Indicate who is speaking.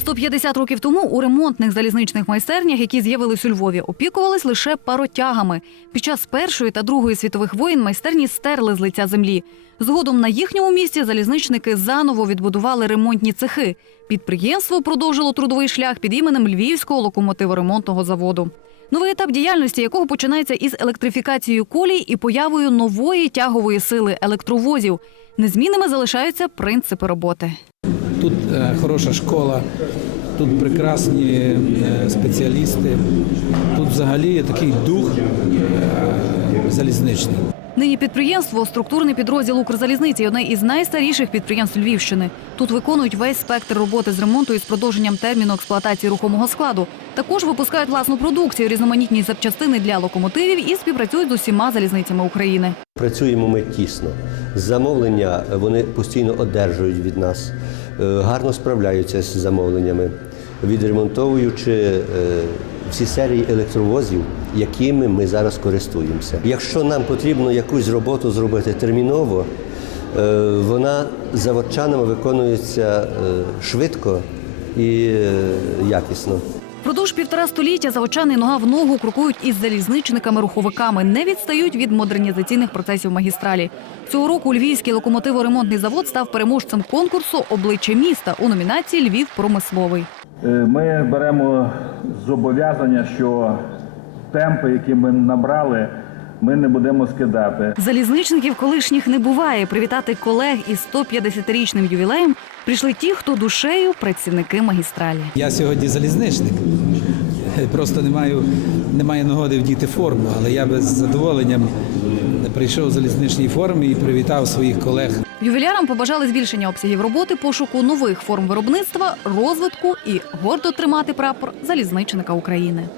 Speaker 1: 150 років тому у ремонтних залізничних майстернях, які з'явились у Львові, опікувались лише паротягами. Під час першої та другої світових воєн майстерні стерли з лиця землі. Згодом на їхньому місці залізничники заново відбудували ремонтні цехи. Підприємство продовжило трудовий шлях під іменем Львівського локомотиворемонтного заводу. Новий етап діяльності якого починається із електрифікацією колій і появою нової тягової сили електровозів. Незмінними залишаються принципи роботи.
Speaker 2: Тут е, хороша школа, тут прекрасні е, спеціалісти, тут взагалі такий дух е, залізничний.
Speaker 1: Нині підприємство структурний підрозділ Укрзалізниці, одне із найстаріших підприємств Львівщини. Тут виконують весь спектр роботи з ремонту із продовженням терміну експлуатації рухомого складу. Також випускають власну продукцію, різноманітні запчастини для локомотивів і співпрацюють з усіма залізницями України.
Speaker 3: Працюємо ми тісно. Замовлення вони постійно одержують від нас, е, гарно справляються з замовленнями, відремонтовуючи е, всі серії електровозів, якими ми зараз користуємося. Якщо нам потрібно якусь роботу зробити терміново, е, вона заводчанами виконується е, швидко і е, якісно.
Speaker 1: Впродовж півтора століття заводчани нога в ногу крокують із залізничниками-руховиками, не відстають від модернізаційних процесів магістралі. Цього року Львівський локомотиворемонтний завод став переможцем конкурсу Обличчя міста у номінації Львів промисловий.
Speaker 4: Е, Ми беремо зобов'язання, що темпи, які ми набрали, ми не будемо скидати.
Speaker 1: Залізничників колишніх не буває. Привітати колег із 150-річним ювілеєм прийшли ті, хто душею працівники магістралі.
Speaker 2: Я сьогодні залізничник. Просто не маю, не маю нагоди вдіти форму, але я би з задоволенням прийшов в залізничній формі і привітав своїх колег.
Speaker 1: Ювілярам побажали збільшення обсягів роботи, пошуку нових форм виробництва, розвитку і гордо тримати прапор залізничника України.